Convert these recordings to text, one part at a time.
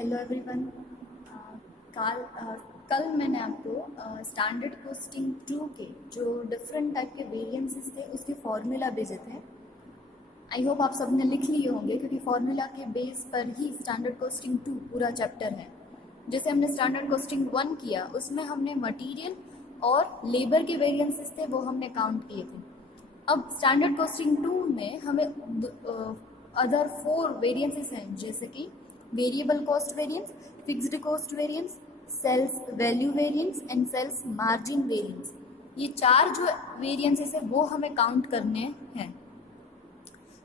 Hello everyone. कल मैंने आपको स्टैंडर्ड कोस्टिंग 2 के जो डिफरेंट टाइप के वेरिएंसेस थे उसके फॉर्मूला भेजे थे। आई होप आप सबने लिख लिए होंगे क्योंकि फॉर्मूला के बेस पर ही स्टैंडर्ड कोस्टिंग 2 पूरा चैप्टर है। जैसे हमने स्टैंडर्ड कोस्टिंग 1 किया उसमें हमने मटेरियल और लेबर के वेरिएंसेस थे वो हमने काउंट किए थे। अब स्टैंडर्ड कोस्टिंग 2 में हमें अदर 4 वेरिएंसेस हैं जैसे कि variable cost variance, fixed cost variance, sales value variance and sales margin variance. ये 4 जो वेरिएंसेस है वो हमें काउंट करने हैं।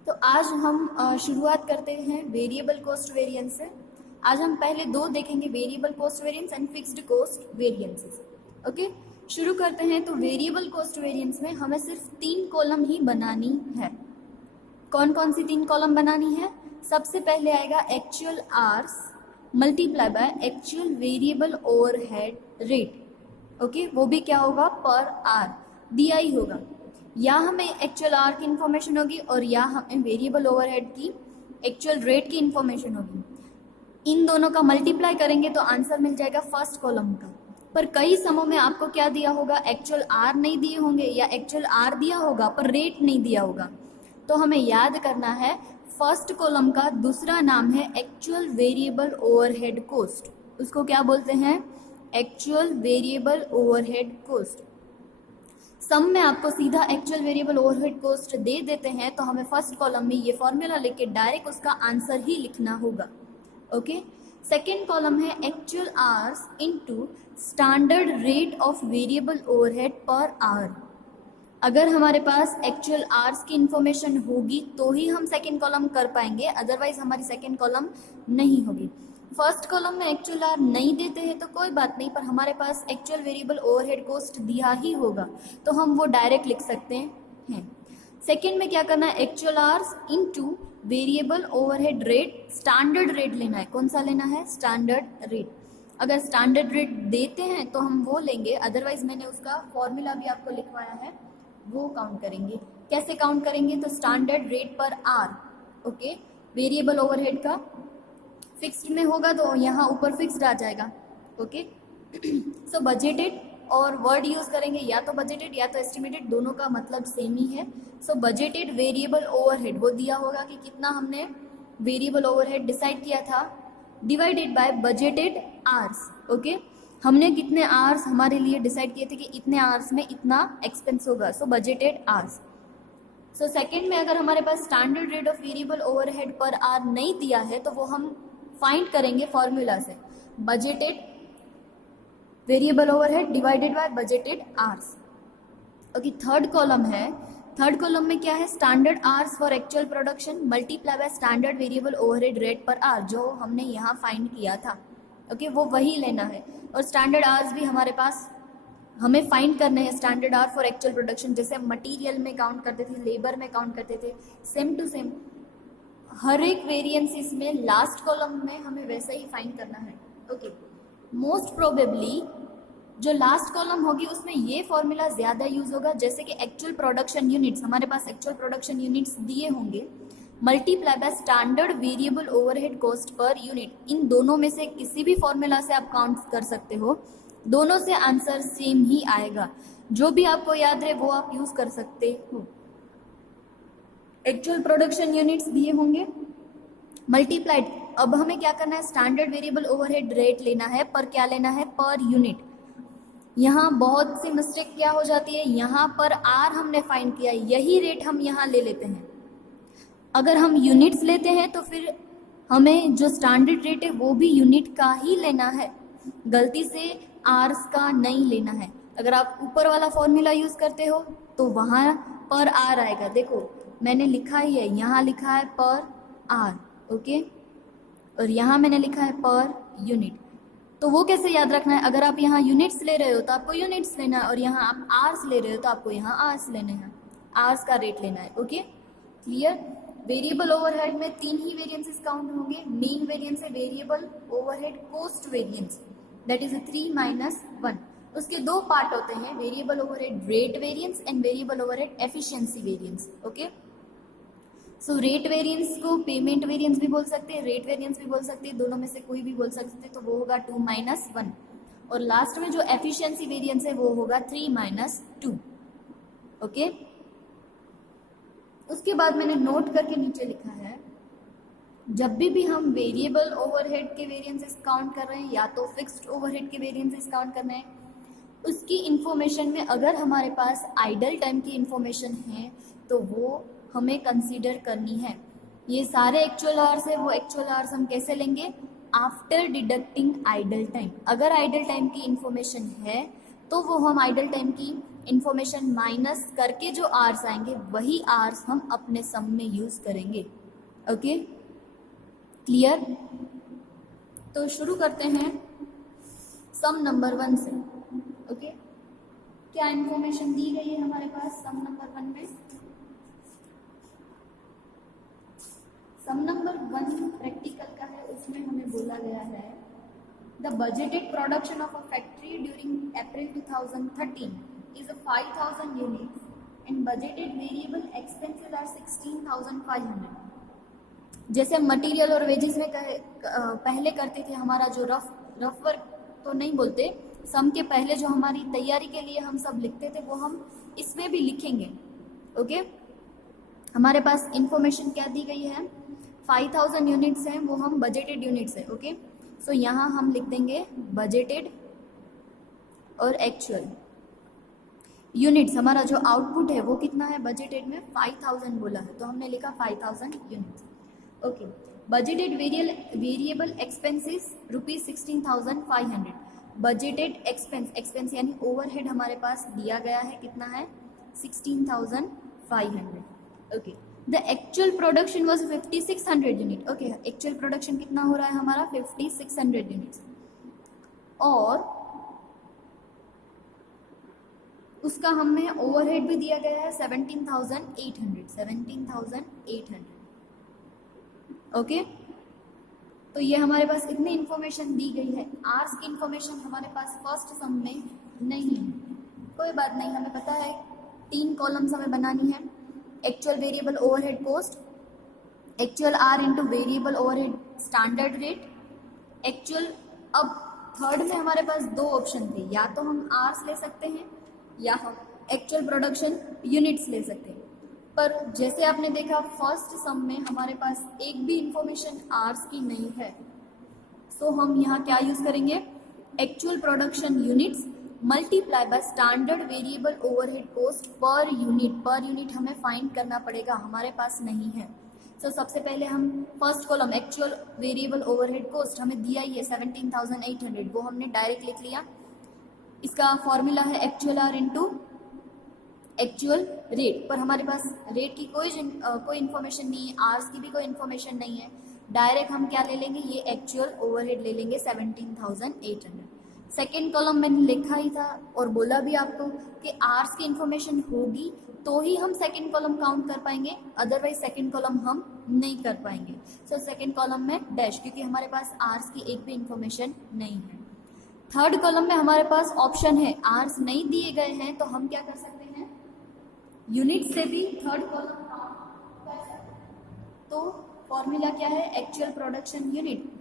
तो आज हम शुरुआत करते हैं वेरिएबल कॉस्ट वेरिएंस से। आज हम पहले 2 देखेंगे, variable cost variance and fixed cost variances. Okay, शुरू करते हैं। तो वेरिएबल कॉस्ट वेरिएंस में हमें सिर्फ 3 कॉलम ही बनानी है। कौन कौन सी 3 कॉलम बनानी है? सबसे पहले आएगा actual hours multiply by actual variable overhead rate. Okay, वो भी क्या होगा? पर आवर दिया ही होगा। या हमें एक्चुअल आवर की इंफॉर्मेशन होगी और या हमें वेरिएबल ओवरहेड की एक्चुअल रेट की इंफॉर्मेशन होगी। इन दोनों का मल्टीप्लाई करेंगे तो आंसर मिल जाएगा फर्स्ट कॉलम का। पर कई समों में आपको क्या दिया होगा? एक्चुअल आर नहीं दिए होंगे या एक्चुअल आर दिया होगा पर रेट नहीं दिया होगा। तो हमें याद करना है फर्स्ट कॉलम का दूसरा नाम है एक्चुअल वेरिएबल ओवरहेड कॉस्ट। उसको क्या बोलते हैं? Actual variable overhead cost. Sum में आपको सीधा एक्चुअल वेरिएबल ओवरहेड कॉस्ट दे देते हैं तो हमें फर्स्ट कॉलम में ये फॉर्मूला लेके डायरेक्ट उसका आंसर ही लिखना होगा। ओके, सेकेंड कॉलम है actual hours into standard rate of variable overhead per our. अगर हमारे पास एक्चुअल आवर्स की इंफॉर्मेशन होगी तो ही हम सेकेंड कॉलम कर पाएंगे, अदरवाइज हमारी सेकेंड कॉलम नहीं होगी। फर्स्ट कॉलम में एक्चुअल आवर नहीं देते हैं तो कोई बात नहीं, पर हमारे पास एक्चुअल वेरिएबल ओवरहेड कॉस्ट दिया ही होगा तो हम वो डायरेक्ट लिख सकते हैं। सेकेंड में क्या करना है? Actual hours into variable overhead rate, standard rate लेना है। कौन सा लेना है? Standard rate. अगर स्टैंडर्ड रेट देते हैं तो हम वो लेंगे, अदरवाइज मैंने उसका फॉर्मूला भी आपको लिखवाया है, वो काउंट करेंगे। कैसे काउंट करेंगे? तो standard rate per are. Okay, variable overhead का फिक्स्ड में होगा तो यहाँ ऊपर फिक्स्ड आ जाएगा। ओके, सो बजटेड और वर्ड यूज करेंगे, या तो बजटेड या तो एस्टिमेटेड, दोनों का मतलब सेम ही है। सो बजटेड वेरिएबल ओवरहेड वो दिया होगा कि कितना हमने वेरिएबल ओवरहेड डिसाइड किया था, divided by budgeted hours. Okay, हमने कितने आवर्स हमारे लिए डिसाइड किए थे कि इतने आवर्स में इतना एक्सपेंस होगा, so budgeted hours. So second में अगर हमारे पास standard rate of variable overhead per hour नहीं दिया है तो वो हम फाइंड करेंगे फॉर्मूला से, budgeted variable overhead divided by budgeted hours. Okay, third column है। थर्ड कॉलम में क्या है? Standard hours for actual production multiply by standard variable overhead rate per our, जो हमने यहाँ फाइंड किया था। ओके, वो वही लेना है। और स्टैंडर्ड आवर्स भी हमारे पास हमें फाइंड करने हैं। Standard hour for actual production जैसे मटेरियल में काउंट करते थे, लेबर में काउंट करते थे, सेम टू सेम हर एक वेरिएंसेस में लास्ट कॉलम में हमें वैसा ही फाइंड करना है। ओके, मोस्ट प्रोबेबली जो लास्ट कॉलम होगी उसमें ये फॉर्मूला ज़्यादा यूज होगा, जैसे कि एक्चुअल प्रोडक्शन यूनिट्स, हमारे पास एक्चुअल प्रोडक्शन यूनिट्स दिए होंगे, multiply by standard variable overhead cost per unit. इन दोनों में से किसी भी फॉर्मूला से आप काउंट कर सकते हो, दोनों से आंसर सेम ही आएगा। जो भी आपको याद रहे वो आप यूज कर सकते हो। एक्चुअल प्रोडक्शन यूनिट्स दिए होंगे मल्टीप्लाइड। अब हमें क्या करना है? स्टैंडर्ड वेरिएबल ओवरहेड रेट लेना है, पर क्या लेना है? Per unit. यहाँ बहुत सी मिस्टेक क्या हो जाती है, यहाँ पर आर हमने फाइंड किया, यही रेट हम यहाँ ले लेते हैं। अगर हम यूनिट्स लेते हैं तो फिर हमें जो स्टैंडर्ड रेट है वो भी यूनिट का ही लेना है, गलती से आर्स का नहीं लेना है। अगर आप ऊपर वाला फॉर्मूला यूज करते हो तो वहाँ पर आर आएगा। देखो मैंने लिखा ही है, यहाँ लिखा है पर आर। ओके, और यहाँ मैंने लिखा है पर यूनिट। तो वो कैसे याद रखना है? अगर आप यहाँ यूनिट्स ले रहे हो तो आपको यूनिट्स लेना है, और यहाँ आप आर्स ले रहे हो तो आपको यहाँ आर्स लेने हैं, आर्स का रेट लेना है। Okay, clear? वेरिएबल ओवरहेड में 3 ही वेरिएंसेस काउंट होंगे। मेन वेरिएंस है variable overhead cost variance, that is 3 - 1। उसके 2 पार्ट होते हैं, variable overhead rate variance and variable overhead efficiency variance. Okay, so rate variance को पेमेंट वेरिएंस भी बोल सकते हैं, रेट वेरिएंस भी बोल सकते हैं, दोनों में से कोई भी बोल सकते हैं, तो वो होगा 2 - 1। और लास्ट में जो एफिशिएंसी वेरिएंस है वो होगा 3 - 2। ओके, उसके बाद मैंने नोट करके नीचे लिखा है, जब भी हम वेरिएबल ओवरहेड के वेरिएंसेस काउंट कर रहे हैं या तो फिक्स्ड ओवरहेड के वेरिएंसेस काउंट कर रहे हैं, उसकी इंफॉर्मेशन में अगर हमारे पास आइडल टाइम की इंफॉर्मेशन है तो वो हमें कंसीडर करनी है। ये सारे एक्चुअल आवर्स है, वो एक्चुअल आवर्स हम कैसे लेंगे? After deducting idle time. अगर आइडल टाइम की इंफॉर्मेशन है तो वो हम आइडल टाइम की इंफॉर्मेशन माइनस करके जो आवर्स आएंगे वही आवर्स हम अपने सम में यूज करेंगे। Okay, clear? तो शुरू करते हैं सम नंबर 1 से। ओके, क्या इंफॉर्मेशन दी गई है हमारे पास सम नंबर 1 में? सम नंबर 1 प्रैक्टिकल का है, उसमें हमें बोला गया है the budgeted production of a factory during April 2013 is 5000 units and budgeted variable expenses are 16,500। जैसे मटेरियल और वेजेस में पहले करते थे, हमारा जो रफ वर्क तो नहीं बोलते, सम के पहले जो हमारी तैयारी के लिए हम सब लिखते थे वो हम इसमें भी लिखेंगे। ओके, हमारे पास इंफॉर्मेशन क्या दी गई है? 5000 यूनिट्स हैं, वो हम बजटेड यूनिट्स है। ओके, सो यहाँ हम लिख देंगे बजटेड और एक्चुअल यूनिट्स। हमारा जो आउटपुट है वो कितना है? बजटेड में 5000 बोला है, तो हमने लिखा 5000 units. Okay, budgeted variable expenses ₹16,500। Budgeted expense यानी ओवरहेड हमारे पास दिया गया है, कितना है? 16,500। Okay, the actual production was 5600 unit. Okay, actual production कितना हो रहा है हमारा? 5600 यूनिट्स, और उसका हमें ओवरहेड भी दिया गया है 17,800। ओके, तो ये हमारे पास इतनी इंफॉर्मेशन दी गई है। आर्स की इंफॉर्मेशन हमारे पास फर्स्ट सम में नहीं है, कोई बात नहीं, हमें पता है 3 कॉलम्स हमें बनानी है। Actual variable overhead cost, actual hour into variable overhead standard rate, actual. अब थर्ड में हमारे पास 2 ऑप्शन थे, या तो हम आर्स ले सकते हैं या हम एक्चुअल प्रोडक्शन यूनिट्स ले सकते हैं। पर जैसे आपने देखा फर्स्ट सम में हमारे पास एक भी इंफॉर्मेशन आर्स की नहीं है, सो हम यहाँ क्या यूज करेंगे? Actual production units multiply by standard variable overhead cost per unit हमें फाइंड करना पड़ेगा, हमारे पास नहीं है। सो सबसे पहले हम first column actual variable overhead cost हमें दिया ही है 17,800, वो हमने डायरेक्ट लिख लिया। इसका फॉर्मूला है actual hour into actual rate, पर हमारे पास रेट की कोई इन्फॉर्मेशन नहीं है, आर्स की भी कोई इन्फॉर्मेशन नहीं है। डायरेक्ट हम क्या ले लेंगे? ये एक्चुअल ओवरहेड ले लेंगे 17,800। सेकेंड कॉलम मैंने लिखा ही था और बोला भी आपको कि आर्स की इन्फॉर्मेशन होगी तो ही हम सेकेंड कॉलम काउंट कर पाएंगे, अदरवाइज सेकेंड कॉलम हम नहीं कर पाएंगे। सो सेकेंड कॉलम में डैश, क्योंकि हमारे पास आर्स की एक भी इन्फॉर्मेशन नहीं है। थर्ड कॉलम में हमारे पास ऑप्शन है, आर्स नहीं दिए गए हैं तो हम क्या कर सकते हैं? यूनिट से भी थर्ड कॉलम काउंट कर सकते हैं। तो फॉर्मूला क्या है? Actual production unit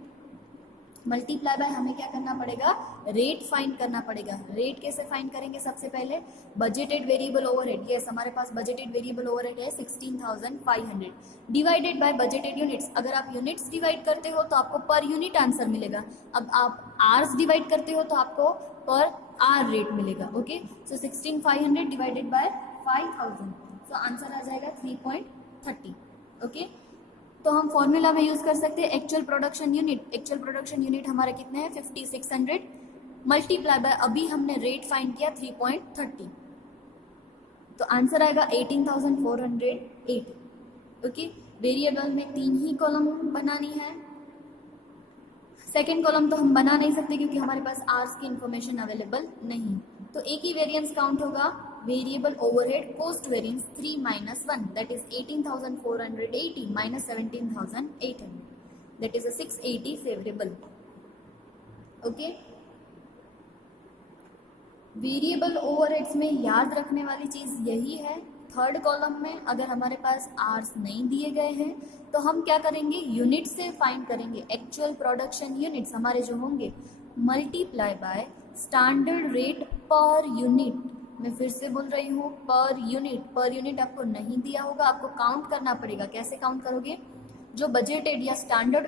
multiply bye हमें क्या करना पड़ेगा? रेट फाइंड करना पड़ेगा। रेट कैसे फाइंड करेंगे? सबसे पहले बजटेड वेरिएबल ओवरहेड, यस हमारे पास बजटेड वेरिएबल ओवरहेड है 16,500 डिवाइडेड बाय बजटेड यूनिट्स। अगर आप यूनिट्स डिवाइड करते हो तो आपको पर यूनिट आंसर मिलेगा, अब आप आर्स डिवाइड करते हो तो आपको पर आर रेट मिलेगा। Okay, so 16,500 divided by 5,000, so answer आ जाएगा 3.30। ओके, तो हम फॉर्मूला में यूज कर सकते हैं actual production unit. Actual production unit हमारे कितने हैं? 5600 मल्टीप्लाई बाय अभी हमने रेट फाइंड किया 3.30, तो आंसर आएगा 18,480। ओके, वेरिएबल में 3 ही कॉलम बनानी है, सेकेंड कॉलम तो हम बना नहीं सकते क्योंकि हमारे पास आर्स की इंफॉर्मेशन अवेलेबल नहीं, तो एक ही वेरिएंस काउंट होगा, variable overhead cost variance 3 - 1, that is 18,480 - 17,800, that is 680 favourable. Okay, variable overheads में याद रखने वाली चीज यही है, थर्ड कॉलम में अगर हमारे पास आवर्स नहीं दिए गए हैं तो हम क्या करेंगे, यूनिट से फाइंड करेंगे। एक्चुअल प्रोडक्शन यूनिट्स हमारे जो होंगे multiply by standard rate per unit. मैं फिर से बोल रही हूँ, पर यूनिट आपको नहीं दिया होगा, आपको काउंट करना पड़ेगा। कैसे काउंट करोगे, जो बजटेड या स्टैंडर्ड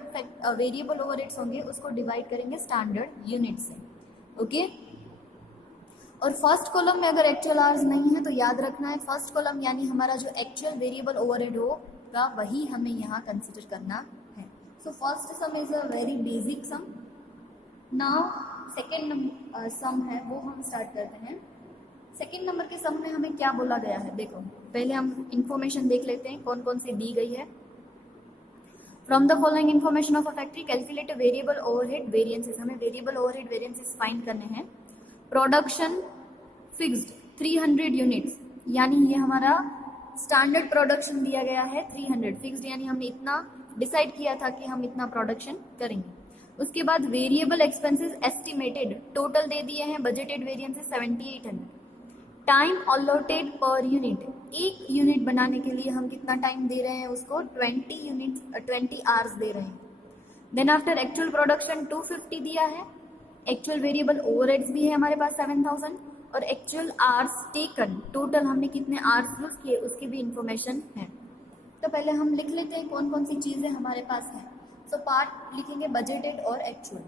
वेरिएबल ओवरहेड्स होंगे उसको डिवाइड करेंगे स्टैंडर्ड यूनिट से। ओके, और फर्स्ट कॉलम में अगर एक्चुअल आवर्स नहीं है तो याद रखना है फर्स्ट कॉलम यानी हमारा जो एक्चुअल वेरिएबल ओवरहेड होगा वही हमें यहाँ कंसिडर करना है। So first sum is a very basic sum. Now second sum है वो हम स्टार्ट करते हैं। सेकेंड नंबर के सम में हमें क्या बोला गया है, देखो पहले हम इंफॉर्मेशन देख लेते हैं कौन कौन सी दी गई है। From the following information of a factory calculate variable overhead variances. हमें वेरिएबल ओवरहेड वेरिएंसेस फाइंड करने हैं। प्रोडक्शन फिक्स्ड 300 यूनिट्स, यानी ये हमारा स्टैंडर्ड प्रोडक्शन दिया गया है 300। फिक्स्ड यानी हमने इतना डिसाइड किया था कि हम इतना प्रोडक्शन करेंगे। उसके बाद वेरिएबल एक्सपेंसेस एस्टिमेटेड टोटल दे दिए हैं, budgeted variances 7800। Time allotted per unit, एक यूनिट बनाने के लिए हम कितना टाइम दे रहे हैं उसको 20 आवर्स दे रहे हैं। देन आफ्टर एक्चुअल प्रोडक्शन 250 दिया है। एक्चुअल वेरिएबल ओवरहेड्स भी है हमारे पास 7000 और एक्चुअल आवर्स टेकन टोटल हमने कितने आवर्स यूज किए उसकी भी इंफॉर्मेशन है। तो पहले हम लिख लेते हैं कौन कौन सी चीजें हमारे पास हैं। सो पार्ट लिखेंगे बजटेड और एक्चुअल।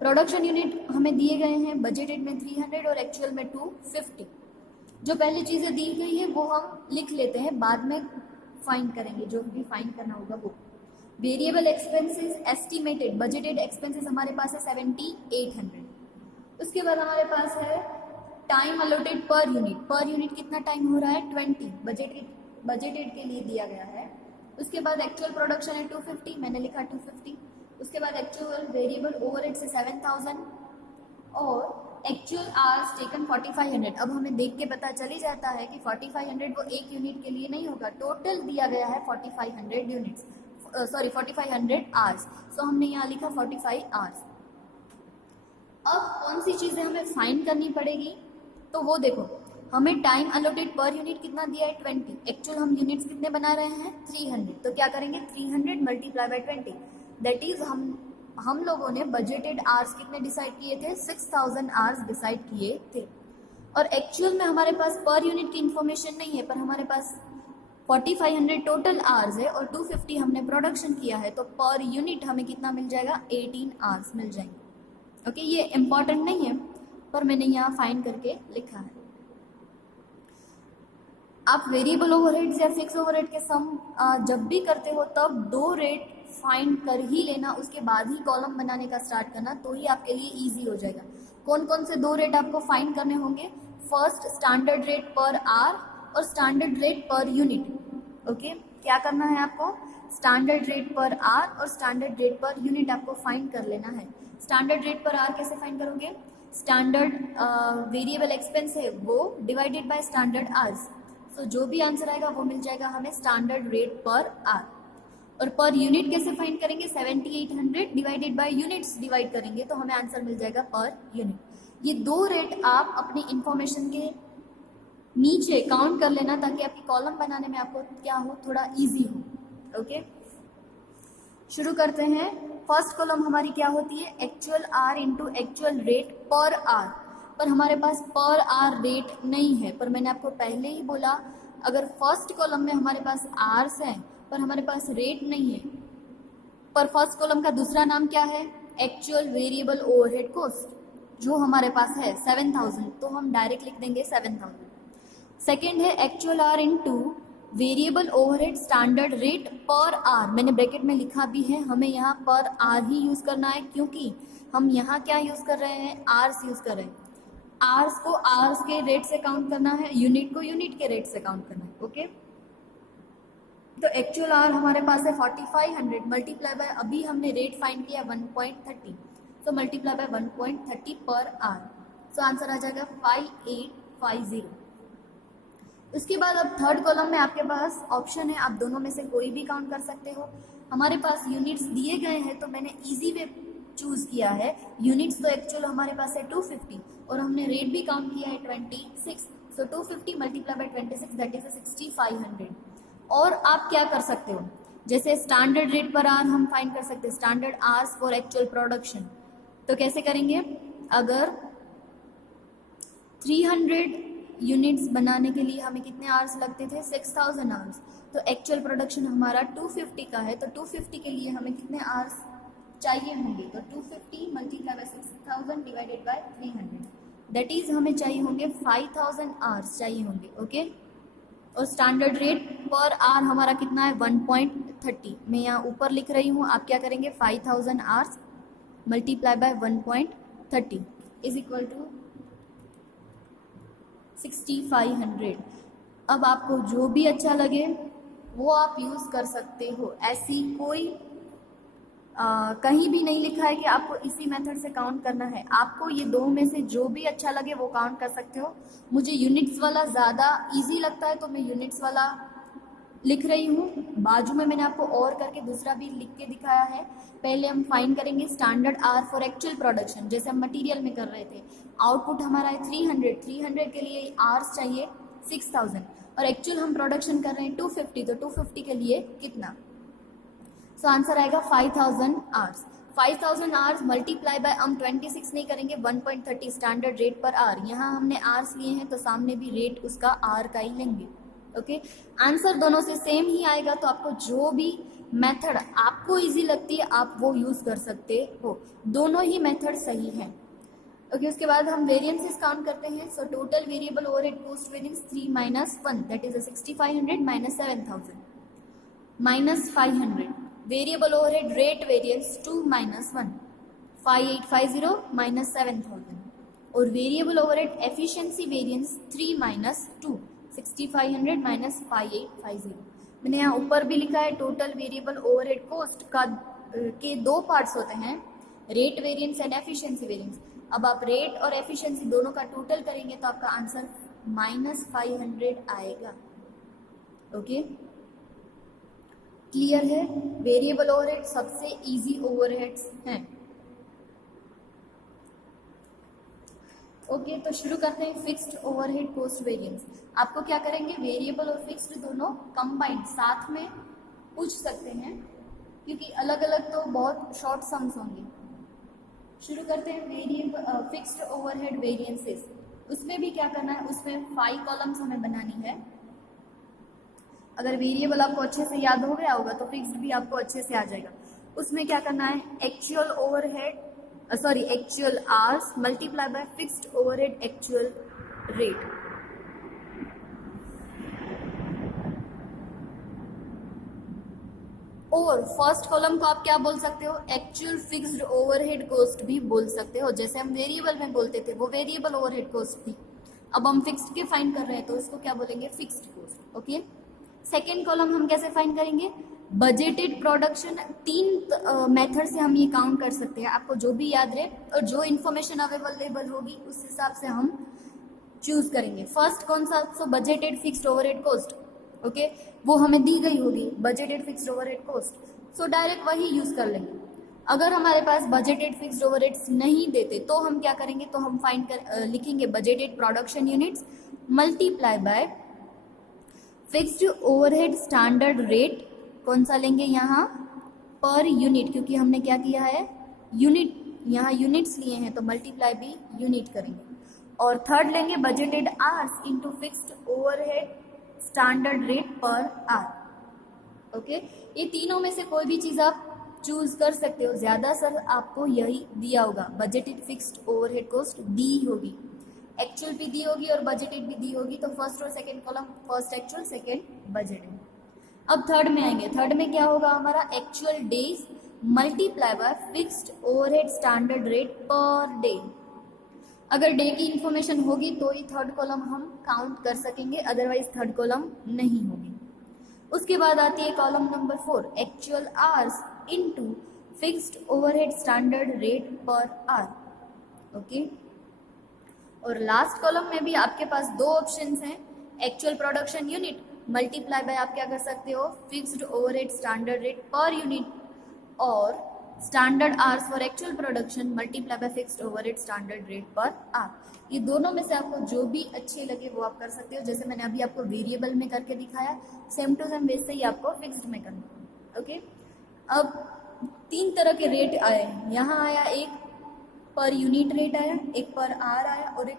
प्रोडक्शन यूनिट हमें दिए गए हैं बजटेड में 300 और एक्चुअल में 250। जो पहली चीजें दी गई है वो हम लिख लेते हैं, बाद में फाइंड करेंगे जो भी फाइंड करना होगा वो। Variable expenses estimated budgeted expenses हमारे पास है 7800। उसके बाद हमारे पास है टाइम अलॉटेड पर यूनिट कितना टाइम हो रहा है 20, बजटेड के लिए दिया गया है। उसके बाद एक्चुअल प्रोडक्शन है 250, मैंने लिखा 250। उसके बाद एक्चुअल वेरिएबल ओवरहेड से 7000 और एक्चुअल आवर्स टेकन 4500। अब हमें देख के पता चल ही जाता है कि 4500 वो एक यूनिट के लिए नहीं होगा, टोटल दिया गया है 4500 यूनिट्स, सॉरी 4500 आवर्स। सो हमने यहाँ लिखा 45 आवर्स। अब कौन सी चीजें हमें फाइंड करनी पड़ेगी, तो वो देखो हमें टाइम अलॉटेड पर यूनिट कितना दिया है 20, एक्चुअल हम यूनिट्स कितने बना रहे हैं 300। तो क्या करेंगे 300 मल्टीप्लाई बाय 20, दैट इज हम लोगों ने बजटेड आवर्स कितने डिसाइड किए थे 6000 आवर्स डिसाइड किए थे। और एक्चुअल में हमारे पास पर यूनिट की इंफॉर्मेशन नहीं है, पर हमारे पास 4500 टोटल आवर्स है और 250 हमने प्रोडक्शन किया है, तो पर यूनिट हमें कितना मिल जाएगा 18 आवर्स मिल जाएंगे। ओके, ये इंपॉर्टेंट नहीं है पर मैंने यहाँ फाइंड करके लिखा है। आप वेरिएबल ओवरहेड्स या फिक्स ओवरहेड के सम जब भी करते हो तब दो रेट फाइंड कर ही लेना, उसके बाद ही कॉलम बनाने का स्टार्ट करना, तो ही आपके लिए इजी हो जाएगा। कौन कौन से दो रेट आपको फाइंड करने होंगे, first standard rate per hour और standard rate per unit. Okay, क्या करना है आपको, स्टैंडर्ड रेट पर आवर और स्टैंडर्ड रेट पर यूनिट आपको फाइंड कर लेना है। स्टैंडर्ड रेट पर आवर कैसे फाइंड करोगे, स्टैंडर्ड वेरिएबल एक्सपेंस है वो divided by standard hours. So जो भी आंसर आएगा वो मिल जाएगा हमें स्टैंडर्ड रेट पर आवर। और पर यूनिट कैसे फाइंड करेंगे, 7800 डिवाइडेड बाय यूनिट्स डिवाइड करेंगे तो हमें आंसर मिल जाएगा पर यूनिट। ये दो रेट आप अपनी इंफॉर्मेशन के नीचे काउंट कर लेना ताकि आपकी कॉलम बनाने में आपको क्या हो, थोड़ा इजी हो। ओके, शुरू करते हैं। फर्स्ट कॉलम हमारी क्या होती है, actual hour into actual rate per hour. पर हमारे पास पर आर रेट नहीं है, पर मैंने आपको पहले ही बोला अगर फर्स्ट कॉलम में हमारे पास आर्स हैं पर हमारे पास रेट नहीं है, पर फर्स्ट कॉलम का दूसरा नाम क्या है, एक्चुअल वेरिएबल ओवरहेड कॉस्ट, जो हमारे पास है 7000, तो हम डायरेक्ट लिख देंगे 7000। सेकेंड है actual hour into variable overhead standard rate per hour, मैंने ब्रैकेट में लिखा भी है, हमें यहाँ पर आर ही यूज करना है क्योंकि हम यहाँ क्या यूज कर रहे हैं, आर्स यूज कर रहे हैं। आर्स को आर्स के रेट से काउंट करना है, यूनिट को यूनिट के रेट से काउंट करना है। ओके, तो एक्चुअल आर हमारे पास है 4500 मल्टीप्लाई बाय, अभी हमने रेट फाइंड किया 1.30, तो मल्टीप्लाई बाय 1.30 पर आर, सो आंसर आ जाएगा 5850। उसके बाद अब थर्ड कॉलम में आपके पास ऑप्शन है, आप दोनों में से कोई भी काउंट कर सकते हो। हमारे पास यूनिट्स दिए गए हैं तो मैंने इजी वे चूज किया है। यूनिट्स तो एक्चुअल हमारे पास है 250 और हमने रेट भी काउंट किया है 26, सो 250 मल्टीप्लाई बाय 26 दैट इज 6500। और आप क्या कर सकते हो, जैसे स्टैंडर्ड रेट पर आर हम फाइंड कर सकते हैं, standard hours for actual production. तो कैसे करेंगे, अगर 300 यूनिट्स बनाने के लिए हमें कितने आवर्स लगते थे, 6000 आवर्स। तो एक्चुअल प्रोडक्शन हमारा 250 का है, तो 250 के लिए हमें कितने आवर्स चाहिए होंगे, तो 250 multiply by 6000 divided by 300 that is हमें चाहिए होंगे 5000 आवर्स चाहिए होंगे। ओके, और स्टैंडर्ड रेट पर आवर हमारा कितना है 1.30। मैं यहाँ ऊपर लिख रही हूँ, आप क्या करेंगे 5000 hours multiply by 1.30 is equal to 6500। अब आपको जो भी अच्छा लगे वो आप यूज़ कर सकते हो, ऐसी कोई कहीं भी नहीं लिखा है कि आपको इसी मेथड से काउंट करना है। आपको ये दो में से जो भी अच्छा लगे वो काउंट कर सकते हो। मुझे यूनिट्स वाला ज़्यादा इजी लगता है तो मैं यूनिट्स वाला लिख रही हूँ। बाजू में मैंने आपको और करके दूसरा भी लिख के दिखाया है। पहले हम फाइंड करेंगे standard hour for actual production, जैसे हम मटेरियल में कर रहे थे। आउटपुट हमारा है 300 के लिए आवर्स चाहिए 6000 और एक्चुअल हम प्रोडक्शन कर रहे हैं 250, तो 250 के लिए कितना, सो आंसर आएगा 5000 आवर्स। 5000 आवर्स मल्टीप्लाई बाय, हम 26 नहीं करेंगे, 1.30 स्टैंडर्ड रेट पर आर। यहाँ हमने आवर्स लिए हैं तो सामने भी रेट उसका आर का ही लेंगे। ओके, आंसर दोनों से सेम ही आएगा। तो आपको जो भी मेथड आपको इजी लगती है आप वो यूज कर सकते हो, दोनों ही मेथड सही हैं। ओके, उसके बाद हम वेरिएंसेस काउंट करते हैं। So total variable overhead cost variance 3 - 1 that is 6500 - 7000 -500। Variable overhead rate variance 2 - 1 5850 - 7000। और वेरिएबल ओवरहेड एफिशिएंसी वेरिएंस 3 - 2 6500 - 5850। मैंने यहाँ ऊपर भी लिखा है टोटल वेरिएबल ओवरहेड कॉस्ट का के दो पार्ट्स होते हैं, rate variance and efficiency variance. अब आप रेट और एफिशिएंसी दोनों का टोटल करेंगे तो आपका आंसर -500 आएगा। ओके, क्लियर है। वेरिएबल ओवरहेड सबसे इजी ओवरहेड्स हैं। ओके, तो शुरू करते हैं फिक्स्ड ओवरहेड कॉस्ट वेरिएंस। आपको क्या करेंगे, वेरिएबल और फिक्स्ड दोनों कंबाइंड साथ में पूछ सकते हैं, क्योंकि अलग अलग तो बहुत शॉर्ट सम्स होंगे। शुरू करते हैं वेरिएबल फिक्स्ड ओवरहेड वेरिएंसेस। उसमें भी क्या करना है, उसमें 5 कॉलम्स हमें बनानी है। अगर वेरिएबल आपको अच्छे से याद हो गया होगा तो फिक्स्ड भी आपको अच्छे से आ जाएगा। उसमें क्या करना है, actual overhead actual hours multiply by fixed overhead actual rate. और फर्स्ट कॉलम को आप क्या बोल सकते हो, एक्चुअल फिक्स्ड ओवरहेड कॉस्ट भी बोल सकते हो। जैसे हम वेरिएबल में बोलते थे वो वेरिएबल ओवरहेड कॉस्ट थी, अब हम फिक्स्ड के फाइंड कर रहे हैं तो इसको क्या बोलेंगे, fixed cost. Okay, second column हम कैसे फाइंड करेंगे, बजटेड प्रोडक्शन। 3 मेथड से हम ये काउंट कर सकते हैं, आपको जो भी याद रहे और जो इन्फॉर्मेशन अवेलेबल होगी उस हिसाब से हम चूज करेंगे। फर्स्ट कौन सा, so budgeted fixed overhead cost. Okay, वो हमें दी गई होगी budgeted fixed overhead cost, so direct वही यूज कर लेंगे। अगर हमारे पास बजटेड फिक्स्ड ओवरहेड्स नहीं देते तो हम क्या करेंगे, तो हम लिखेंगे budgeted production units multiply by fixed overhead standard rate. कौन सा लेंगे यहाँ, पर यूनिट, क्योंकि हमने क्या किया है यूनिट, यहाँ यूनिट्स लिए हैं तो मल्टीप्लाई भी यूनिट करेंगे। और थर्ड लेंगे budgeted hours into fixed overhead standard rate per hour. Okay, ये तीनों में से कोई भी चीज आप चूज कर सकते हो, ज्यादा सर आपको यही दिया होगा, बजटेड फिक्स्ड ओवरहेड कॉस्ट दी होगी, एक्चुअल भी दी होगी और बजटेड भी दी होगी। तो फर्स्ट और second column, first actual second budgeted. अब थर्ड में आएंगे, थर्ड में क्या होगा हमारा, actual days multiply by fixed overhead standard rate per day. अगर डे की इंफॉर्मेशन होगी तो ही थर्ड कॉलम हम काउंट कर सकेंगे, अदरवाइज थर्ड कॉलम नहीं होगी। उसके बाद आती है column number 4, actual hours into fixed overhead standard rate per hour. Okay, और लास्ट कॉलम में भी आपके पास 2 ऑप्शंस हैं, actual production unit multiply by आप क्या कर सकते हो, fixed overhead standard rate per unit, और standard hours for actual production multiply by fixed overhead standard rate per hour. ये दोनों में से आपको जो भी अच्छे लगे वो आप कर सकते हो। जैसे मैंने अभी आपको वेरिएबल में करके दिखाया, सेम टू सेम वैसे ही आपको फिक्स्ड में करना है। ओके, अब 3 तरह के रेट आए। यहाँ आया एक पर यूनिट रेट आया, एक पर आवर आया और एक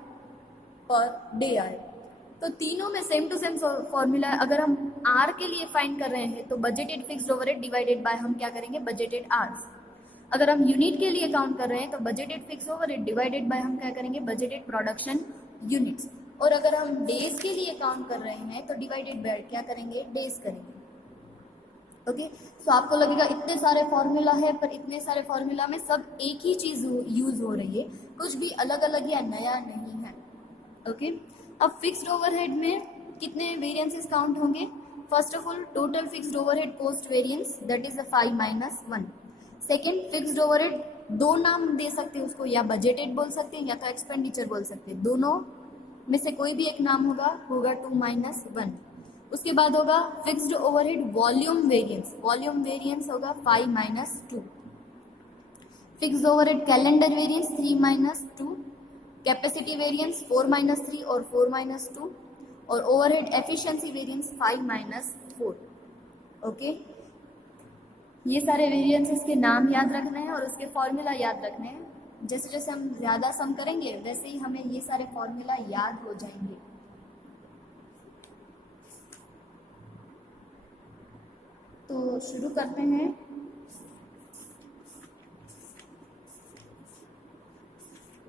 पर डे आया। तो तीनों में सेम टू सेम फॉर्मूला है। अगर हम आर के लिए फाइंड कर रहे हैं तो budgeted fixed overhead divided bye हम क्या करेंगे, बजटेड आवर्स। अगर हम यूनिट के लिए काउंट कर रहे हैं तो budgeted fixed overhead divided bye हम क्या करेंगे, बजटेड प्रोडक्शन यूनिट्स। और अगर हम डेज के लिए काउंट कर रहे हैं तो डिवाइडेड बाय क्या करेंगे, डेज करेंगे। ओके, सो आपको लगेगा इतने सारे फॉर्मूला है, पर इतने सारे फॉर्मूला में सब एक ही चीज यूज हो रही है, कुछ भी अलग अलग या नया नहीं है। ओके, अब फिक्स्ड ओवरहेड में कितने वेरिएंसेस काउंट होंगे। First of all total fixed overhead cost variance, that is 5 - 1। Second, fixed overhead दो नाम दे सकते हैं उसको, या बजटेड बोल सकते हैं या तो एक्सपेंडिचर बोल सकते हैं। दोनों में से कोई भी एक नाम होगा 2 - 1। उसके बाद होगा fixed overhead volume variance, volume variance होगा 5 - 2। Fixed overhead calendar variance 3 - 2। Capacity variance 4 - 3 और 4 - 2। और ओवरहेड एफिशिएंसी वेरिएंस 5 - 4। ओके, ये सारे वेरिएंसेस के नाम याद रखने हैं और उसके फॉर्मूला याद रखने हैं। जैसे जैसे हम ज़्यादा सम करेंगे वैसे ही हमें ये सारे फॉर्मूला याद हो जाएंगे। तो शुरू करते हैं।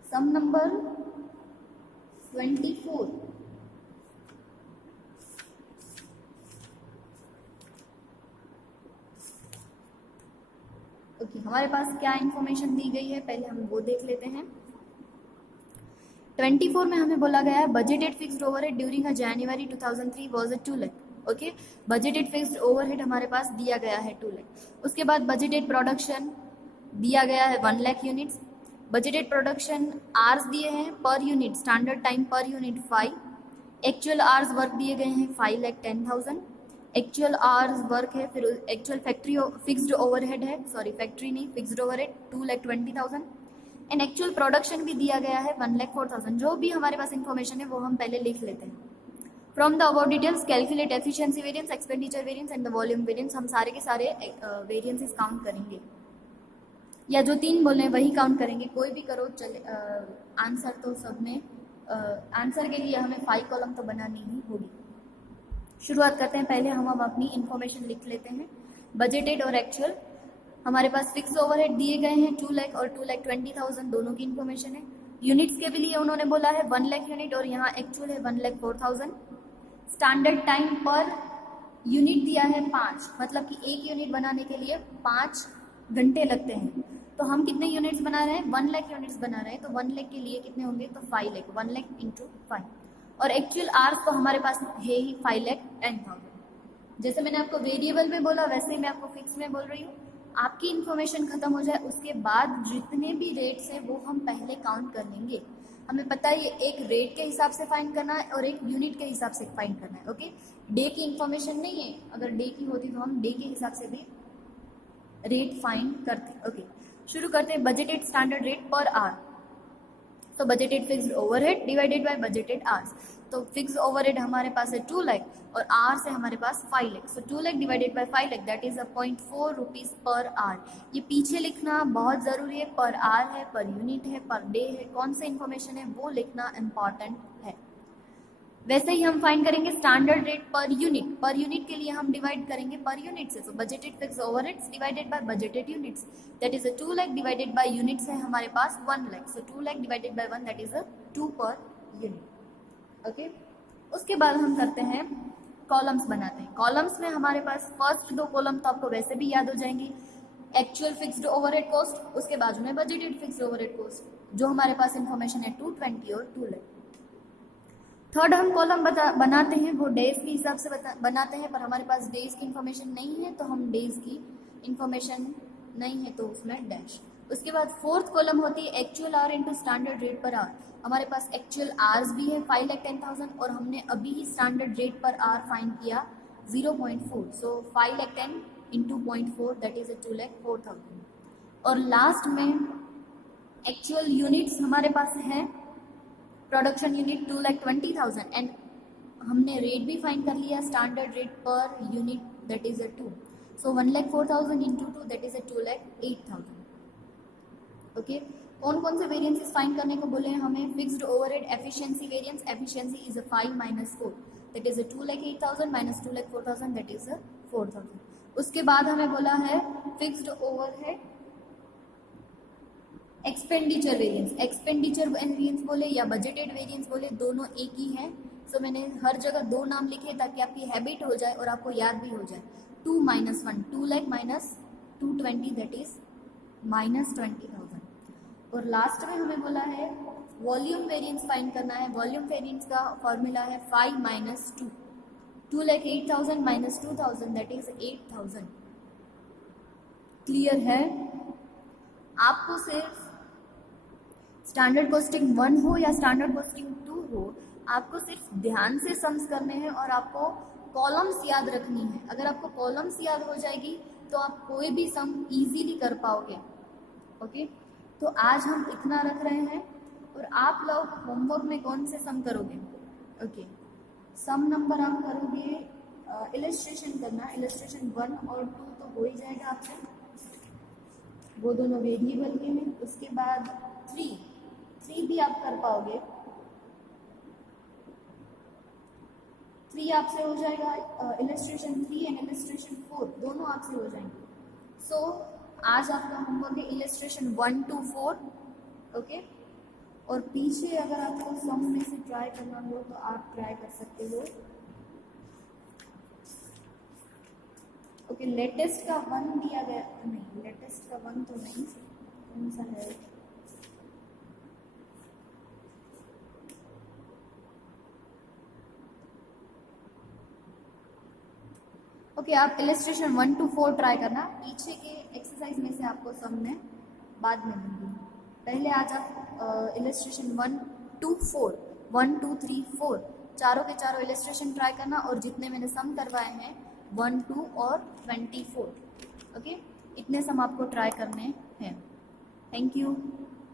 सम नंबर 24। ओके, हमारे पास क्या इंफॉर्मेशन दी गई है पहले हम वो देख लेते हैं। 24 में हमें बोला गया है budgeted fixed overhead during January 2003 was 2 lakh. Okay, budgeted fixed overhead हमारे पास दिया गया है 2 लाख। उसके बाद बजटेड प्रोडक्शन दिया गया है 1 lakh units. Budgeted production hours दिए हैं per unit, standard time per unit 5। Actual hours work दिए गए हैं 5,10,000। एक्चुअल आवर्स वर्क है, फिर एक्चुअल फैक्ट्री फिक्स्ड ओवरहेड है, सॉरी फैक्ट्री नहीं, fixed overhead 2,20,000। And actual production भी दिया गया है 1,04,000। जो भी हमारे पास इन्फॉर्मेशन है वो हम पहले लिख लेते हैं। From the above details calculate efficiency variance, expenditure variance and the volume variance. हम सारे के सारे वेरिएंसेस काउंट करेंगे, या जो 3 बोले वही काउंट करेंगे, कोई भी करो चले। आंसर तो सब में आंसर के लिए हमें 5 कॉलम तो बनानी ही होगी। शुरुआत करते हैं। पहले हम अपनी इंफॉर्मेशन लिख लेते हैं। बजटेड और एक्चुअल हमारे पास फिक्स ओवरहेड दिए गए हैं 2 लाख और 2,20,000, दोनों की इंफॉर्मेशन है। यूनिट्स के भी लिए उन्होंने बोला है 1 लाख यूनिट और यहाँ एक्चुअल है 1,04,000। स्टैंडर्ड टाइम पर यूनिट दिया है 5, मतलब कि एक यूनिट बनाने के लिए 5 घंटे लगते हैं। तो हम कितने यूनिट्स बना रहे हैं, 1 लाख यूनिट्स बना रहे हैं। तो 1 लाख के लिए कितने होंगे, तो 5 लाख, 1 लाख इंटू 5। और एक्चुअल आवर्स तो हमारे पास है ही 5,10,000। जैसे मैंने आपको वेरिएबल में बोला वैसे ही मैं आपको फिक्स में बोल रही हूँ। आपकी इन्फॉर्मेशन खत्म हो जाए उसके बाद जितने भी रेट्स हैं वो हम पहले काउंट कर लेंगे। हमें पता है एक रेट के हिसाब से फाइंड करना है और एक यूनिट के हिसाब से फाइंड करना है। ओके, डे की इन्फॉर्मेशन नहीं है, अगर डे की होती तो हम डे के हिसाब से भी रेट फाइंड करते। ओके, शुरू करते हैं। Budgeted standard rate per hour, तो budgeted fixed overhead divided by budgeted hours. तो फिक्स ओवरहेड हमारे पास है 2 लाख और आवर्स है हमारे पास 5 lakh. So 2 lakh divided by 5 lakh that is 0.4 rupees per hour. ये पीछे लिखना बहुत जरूरी है। पर आवर है, पर यूनिट है, पर डे है, कौन सा इन्फॉर्मेशन है वो लिखना इंपॉर्टेंट है। वैसे ही हम फाइंड करेंगे standard rate per unit. Per unit के लिए हम डिवाइड करेंगे पर यूनिट से। So budgeted fix overheads divided by budgeted units that is 2 lakh divided by units है हमारे पास 1 lakh. So 2 lakh divided by 1 that is 2 per unit. Okay, उसके बाद हम करते हैं कॉलम्स बनाते हैं। कॉलम्स में हमारे पास फर्स्ट 2 कॉलम तो आपको वैसे भी याद हो जाएंगी, एक्चुअल फिक्स्ड ओवरहेड कॉस्ट, उसके बाजू में बजटेड फिक्स्ड ओवरहेड कॉस्ट। जो हमारे पास इंफॉर्मेशन है 220 और 2 लाख। थर्ड हम कॉलम बनाते हैं वो डेज के हिसाब से बनाते हैं, पर हमारे पास डेज की इंफॉर्मेशन नहीं है तो हम डेज की इंफॉर्मेशन नहीं है तो उसमें डैश। उसके बाद फोर्थ कॉलम होती है actual our into standard rate per our. हमारे पास एक्चुअल आवर्स भी है 5,10,000 और हमने अभी ही standard rate per hour find किया 0.4। So 5,10,000 into 0.4 that is 2,04,000। और लास्ट में एक्चुअल यूनिट्स हमारे पास है प्रोडक्शन यूनिट 2,20,000 एंड हमने रेट भी फाइंड कर लिया standard rate per unit that is 2. So 1,04,000 into 2 that is 2,08,000. Okay, कौन कौन से वेरिएंसेस फाइंड करने को बोले हैं हमें? Fixed overhead efficiency variance, efficiency is 5 minus 4 that is 2,08,000 minus 2,04,000 that is 4,000. उसके बाद हमें बोला है fixed overhead expenditure variance. Expenditure variance बोले या बजटेड वेरिएंस बोले, दोनों एक ही है. सो मैंने हर जगह दो नाम लिखे ताकि आपकी हैबिट हो जाए और आपको याद भी हो जाए. 2 minus 1 2 lakh minus 220 that is -20,000. और लास्ट में हमें बोला है वॉल्यूम वेरिएंस फाइंड करना है. वॉल्यूम वेरिएंस का फॉर्मूला है 5 minus 2 2,08,000 minus 2,000 that is 8,000. Clear है? आपको सिर्फ स्टैंडर्ड कॉस्टिंग 1 हो या स्टैंडर्ड कॉस्टिंग 2 हो, आपको सिर्फ ध्यान से सम्स करने हैं और आपको कॉलम्स याद रखनी है. अगर आपको कॉलम्स याद हो जाएगी तो आप कोई भी सम इजीली कर पाओगे. ओके, तो आज हम इतना रख रहे हैं और आप लोग होमवर्क में कौन से सम करोगे? ओके, सम नंबर आप करोगे इलस्ट्रेशन करना. इलस्ट्रेशन 1 और 2 तो हो ही जाएगा आपसे, वो दोनों वेरिएबल के हैं. उसके बाद 3 भी आप कर पाओगे. 3 आपसे हो जाएगा. इलस्ट्रेशन 3 एंड इलस्ट्रेशन 4 दोनों आपसे हो जाएंगे. सो आज आपका होमवर्क है इलस्ट्रेशन 1 to 4. ओके, और पीछे अगर आपको सम में से ट्राई करना हो तो आप ट्राई कर सकते हो. ओके, लेटेस्ट का 1 दिया गया नहीं, लेटेस्ट का 1 तो नहीं, कौन सा है? ओके, आप इलस्ट्रेशन 1 to 4 ट्राई करना. पीछे के एक्सरसाइज में से आपको सम में बाद में दूंगी. पहले आज आप इलस्ट्रेशन 1 to 4 1 2 3 4 चारों के चारों इलस्ट्रेशन ट्राई करना और जितने मैंने सम करवाए हैं 1 2 और 24. ओके, इतने सम आपको ट्राई करने हैं. Thank you.